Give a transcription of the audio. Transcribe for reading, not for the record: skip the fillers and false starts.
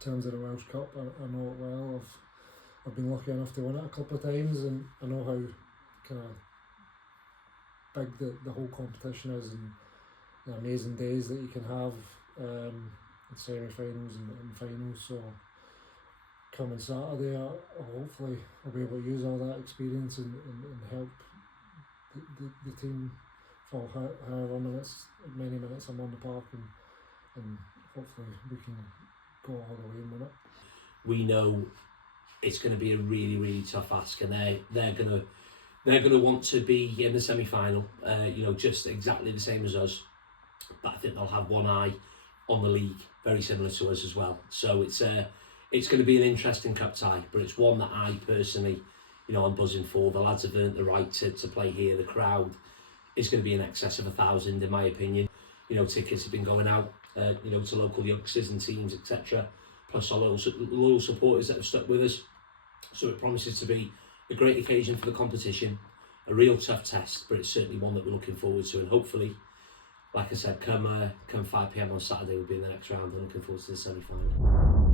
terms of the Welsh Cup, I know it well. I've been lucky enough to win it a couple of times, and I know how kind of big the whole competition is, and the amazing days that you can have in semi-finals and finals. So coming Saturday, hopefully I'll be able to use all that experience and help the team for however many minutes I'm on the park, and hopefully we can go all the way and win it. We know it's going to be a really, really tough ask, and they're going to want to be in the semi-final, just exactly the same as us. But I think they'll have one eye on the league, very similar to us as well. So it's going to be an interesting cup tie, but it's one that I personally, I'm buzzing for. The lads have earned the right to play here. The crowd is going to be in excess of 1,000, in my opinion. Tickets have been going out, to local youngsters and teams, etc. Plus our loyal supporters that have stuck with us. So it promises to be a great occasion for the competition, a real tough test, but it's certainly one that we're looking forward to. And hopefully, like I said, come 5 PM on Saturday, we'll be in the next round and looking forward to the semi-final.